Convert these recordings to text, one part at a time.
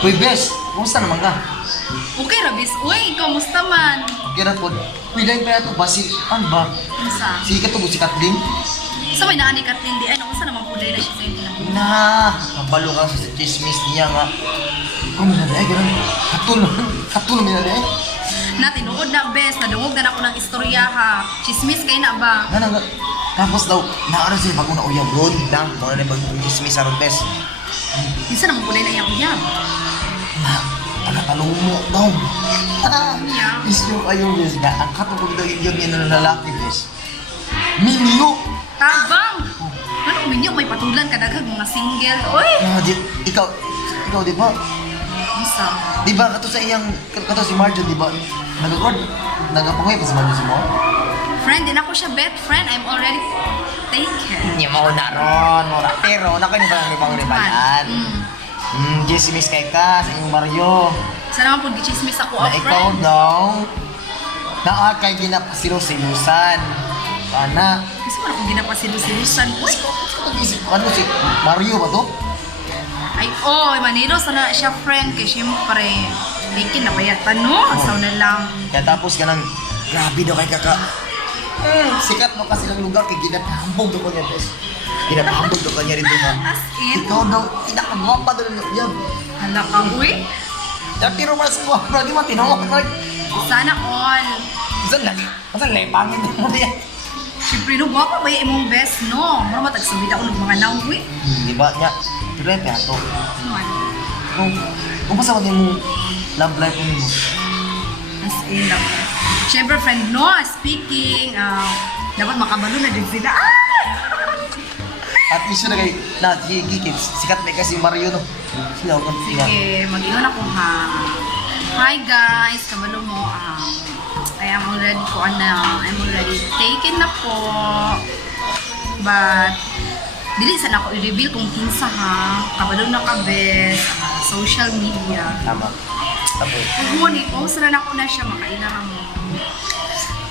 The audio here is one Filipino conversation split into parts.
Uy, bes, kumusta naman ka? Okay, Rabis. Uy, kamusta man? Okay na po. Uy, dahil pa ito ba si, ano ba? Kumusta? Si Katubo, si Kathleen? Sa may naani Kathleen di. Ay, nakusta naman po dahil na siya sa inyo lang. Mabalo ka sa chismis niya nga. Kung minalay, ganun. Katulong minalay. Na, tinuod na, bes. Nadungog na ako ng istorya, ha. Chismis kayo na ba? Nga. Tapos daw, naano siya pag una uyab ron. Lang, muna na mag-chismis sa ron, bes. Isa naman po na yung uyab. Taga-talong mo daw. Yeah. Isyo kayo, bes. Ang katulong daw yung niya na lalaki, bes. Minyo! Tabang! Ano, minyo, may patulan ka daghag mga single. Uy! Ikaw, di ba? Isa. Di ba, kato sa iyang, kato si Marjon, di ba? Nagapangoy pa si Marjon mo? Friend, din ako siya bet. Friend, I'm already taken. Hindi mo na ron, mura. Pero, nakunin ba lang ibang ribalan? Jessimis kay ka, sa iyong Mario. Sana naman po gichismis ako, Na friend. ikaw daw, na kay ginapasilusilusan. Ana, Kasi mo na kung ginapasilusilusan. Uy! ano si Mario ba to? Ay, oh, Manilo, sana siya friend. Kaya syempre, taken na bayatan, no? Asaw na lang. Kaya tapos ka nang, grabe daw kay kaka. Sikat mo kasi ng lugar kay ginapahambog daw ko niya, bes. Ginapahambog daw ka niya rito nga. As in, Ikaw daw, tinakagwapa daw niya. hala ka, uy. Pero mas mo, bro, di mo tinawag na. Sana all. Saan lang, pangit mo diyan. Syempre, no, guwapa ba yung imong best, no? Mura matagsabit ako ng mga nawi. Di ba niya? Pero yung peto. Ano? Kung pasawad mo love life mo mo. As in, dapat. Syempre, friend, no? Speaking, dapat makabalo na din sila. At issue na kay Kids, sikat na kasi Mario no. Sila ako sila. Sige, mag-iwan ako, ha? Hi, guys. Kabalo mo, I am already I'm already taken na po. But, dili sana ako i-reveal kung kinsa, ha? Kabalo na ka, best. Social media. Tama. Tapos. Huwag mo, sana na ako na siya, makailangan mo.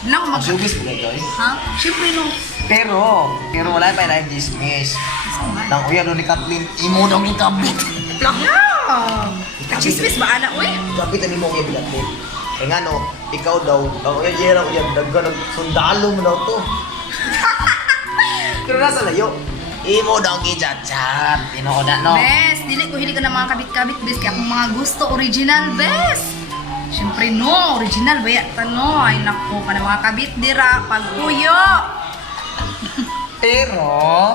Lang mag... Showbiz mo ganito eh. Ha? Siyempre, no. Pero wala pa yung dismiss. Nang uya doon ni Kathleen, imo daw ni Kabit. Yeah! Chismis ba, anak, uy? Kabit ang imo kay Kathleen. Eh nga no, ikaw daw, ang uya jera uya, dagga ng sundalo mo daw to. Pero nasa layo, imo daw gichat-chat. Tinood na no. Bes, dili ko hili ka ng mga kabit-kabit, bes. Kaya akong mga gusto, original, bes. Siyempre, no. Original, bayat no. Ay, naku, ka ng mga kabit, dira. Pagkuyo. Pero,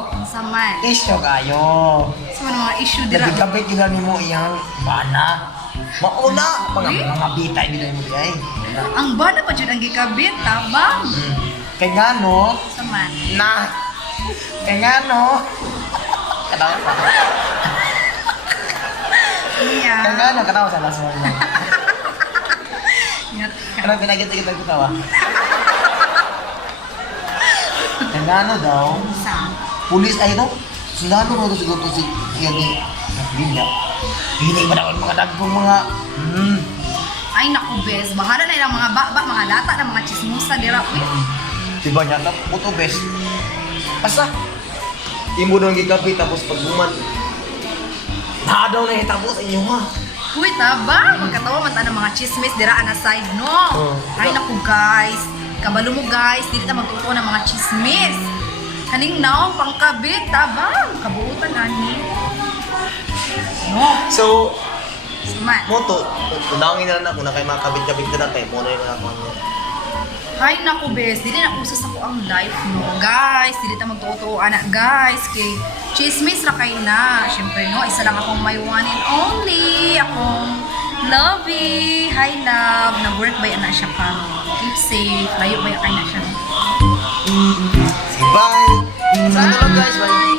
Ang saman. isyo kayo. Sa mga issue, dira. Nagkabit yun ni mo iyang bana. Mauna, mga bitay nila mo di ay. Ang bana pa dyan ang gikabit, tabang. Kaya nga no, Saman. kaya nga no. Katawa pa. Iya. Kaya nga no, katawa sa laso mo. Ingat ka. Anong pinagit-git ang katawa? Kaya nga no daw, Sa. pulis ay no, sundalo mo to siguro to si Yagi. Nagbila. Hindi ba daw ang mga dagpong mga... Ay, naku, bes. Bahala na ilang mga baba, mga lata na mga chismosa, dira. Uy. Diba niya, puto bes. Asa? Imo daw ang gikapit tapos pagbuman. Daw na itapos inyo ha. Uy, taba! Magkatawa man ta ng mga chismis dira na side, no? Ay, naku, guys. Kabalo mo, guys. Dili na magtutuwa ng mga chismis. Kaning naong pangkabit, taba! Kabuutan na ni. No? So, Saman. mo to, tunangin na lang ako na kayo mga kabit-kabit ka na kayo. Muna yung mga kanya. Ay, naku, bes. Dili na usas ako ang life, no? Guys, dili ta magtutuwa, anak, guys. Kay chismis ra kayo na. Siyempre, no? Isa lang akong my one and only. Akong lovey. Hi, love. Nag-work ba yan na siya pa? Keep safe. Layo ba yan na siya? Sige, bye! Sana lang guys, bye!